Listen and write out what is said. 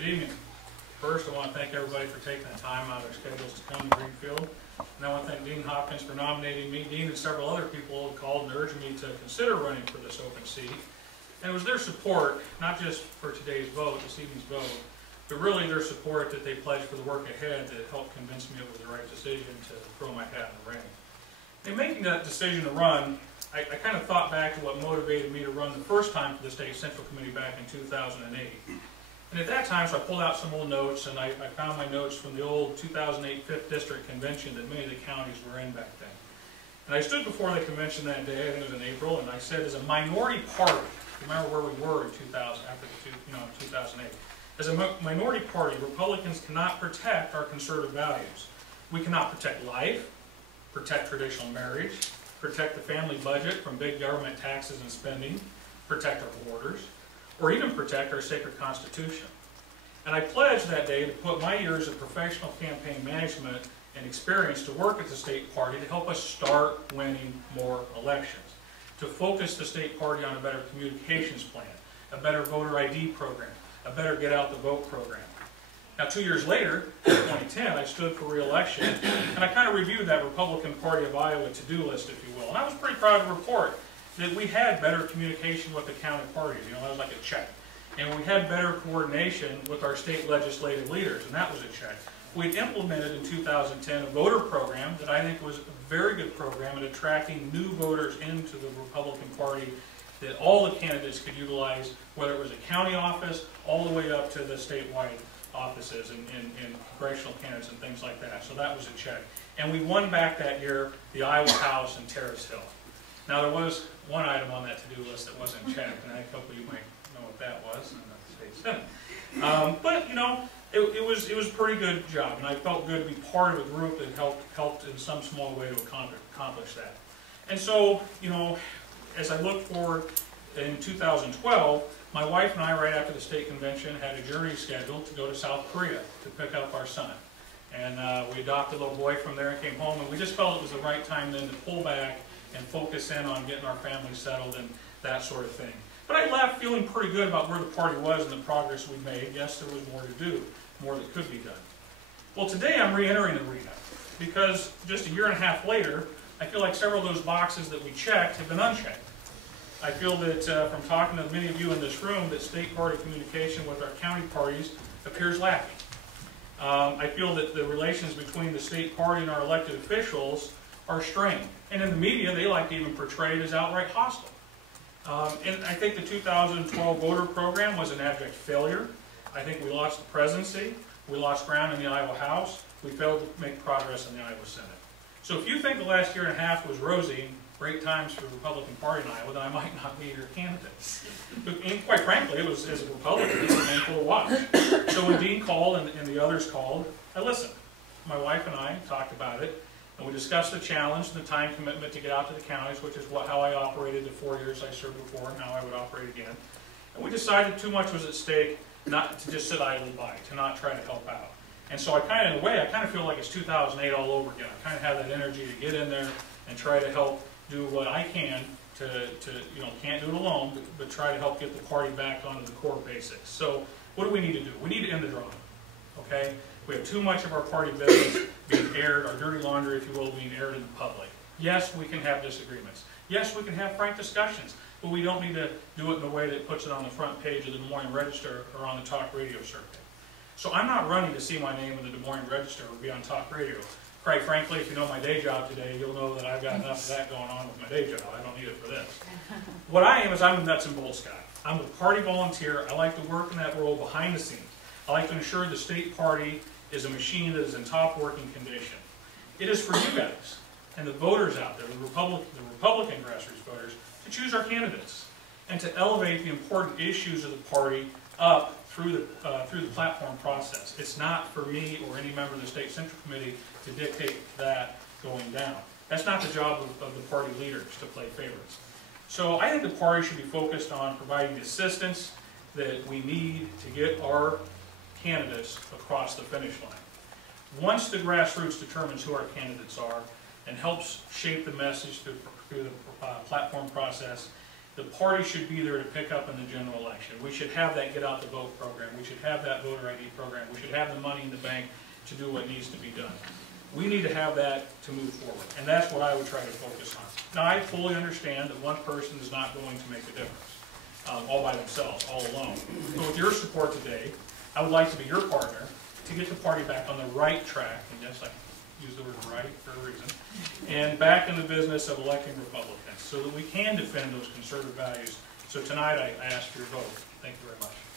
Good evening. First, I want to thank everybody for taking the time out of their schedules to come to Greenfield. And I want to thank Dean Hopkins for nominating me. Dean and several other people called and urged me to consider running for this open seat. And it was their support, not just for today's vote, this evening's vote, but really their support that they pledged for the work ahead that helped convince me it was the right decision to throw my hat in the ring. In making that decision to run, I kind of thought back to what motivated me to run the first time for the State Central Committee back in 2008. And at that time, so I pulled out some old notes, and I found my notes from the old 2008 5th District Convention that many of the counties were in back then. And I stood before the convention that day, I think it was in April, and I said, as a minority party, remember where we were in 2008, as a minority party, Republicans cannot protect our conservative values. We cannot protect life, protect traditional marriage, protect the family budget from big government taxes and spending, protect our borders, or even protect our sacred Constitution. And I pledged that day to put my years of professional campaign management and experience to work at the state party to help us start winning more elections, to focus the state party on a better communications plan, a better voter ID program, a better get out the vote program. Now 2 years later, in 2010, I stood for re-election, and I kind of reviewed that Republican Party of Iowa to-do list, if you will. And I was pretty proud to report that we had better communication with the county parties. You know, that was like a check. And we had better coordination with our state legislative leaders, and that was a check. We implemented in 2010 a voter program that I think was a very good program at attracting new voters into the Republican Party that all the candidates could utilize, whether it was a county office all the way up to the statewide offices and congressional candidates and things like that. So that was a check. And we won back that year the Iowa House in Terrace Hill. Now there was one item on that to-do list that wasn't checked, and I hope you might know what that was, and that's the state Senate. But you know, it was a pretty good job, and I felt good to be part of a group that helped in some small way to accomplish that. And so, you know, as I look forward in 2012, my wife and I, right after the state convention, had a journey scheduled to go to South Korea to pick up our son. And we adopted a little boy from there and came home, and we just felt it was the right time then to pull back and focus in on getting our family settled and that sort of thing. But I left feeling pretty good about where the party was and the progress we made. Yes, there was more to do, more that could be done. Well, today I'm re-entering the arena because just a year and a half later, I feel like several of those boxes that we checked have been unchecked. I feel that from talking to many of you in this room that state party communication with our county parties appears lacking. I feel that the relations between the state party and our elected officials are strained. And in the media, they like to even portray it as outright hostile. And I think the 2012 voter program was an abject failure. I think we lost the presidency. We lost ground in the Iowa House. We failed to make progress in the Iowa Senate. So if you think the last year and a half was rosy, great times for the Republican Party in Iowa, then I might not be your candidate. And quite frankly, it was, as a Republican, it was painful to watch. So when Dean called and the others called, I listened. My wife and I talked about it, and we discussed the challenge and the time commitment to get out to the counties, which is how I operated the 4 years I served before and how I would operate again. And we decided too much was at stake not to just sit idly by, to not try to help out. And so I kind of, in a way, I kind of feel like it's 2008 all over again. I kind of have that energy to get in there and try to help do what I can to you know, can't do it alone, but try to help get the party back onto the core basics. So what do we need to do? We need to end the drama, okay? We have too much of our party business being aired, our dirty laundry, if you will, being aired in the public. Yes, we can have disagreements. Yes, we can have frank discussions, but we don't need to do it in a way that puts it on the front page of the Des Moines Register or on the talk radio circuit. So I'm not running to see my name in the Des Moines Register or be on talk radio. Quite frankly, if you know my day job today, you'll know that I've got enough of that going on with my day job. I don't need it for this. What I am is I'm a nuts and bolts guy. I'm a party volunteer. I like to work in that role behind the scenes. I like to ensure the state party is a machine that is in top working condition. It is for you guys and the voters out there, the Republican grassroots voters, to choose our candidates and to elevate the important issues of the party up through the platform process. It's not for me or any member of the State Central Committee to dictate that going down. That's not the job of the party leaders to play favorites. So I think the party should be focused on providing the assistance that we need to get our candidates across the finish line. Once the grassroots determines who our candidates are and helps shape the message through the platform process, The party should be there to pick up in the general election. We should have that get out the vote program. We should have that voter ID program. We should have the money in the bank to do what needs to be done. We need to have that to move forward, and that's what I would try to focus on. Now, I fully understand that one person is not going to make a difference, all by themselves, all alone. But with your support today, I would like to be your partner to get the party back on the right track, and yes, I use the word right for a reason, and back in the business of electing Republicans so that we can defend those conservative values. So tonight I ask for your vote. Thank you very much.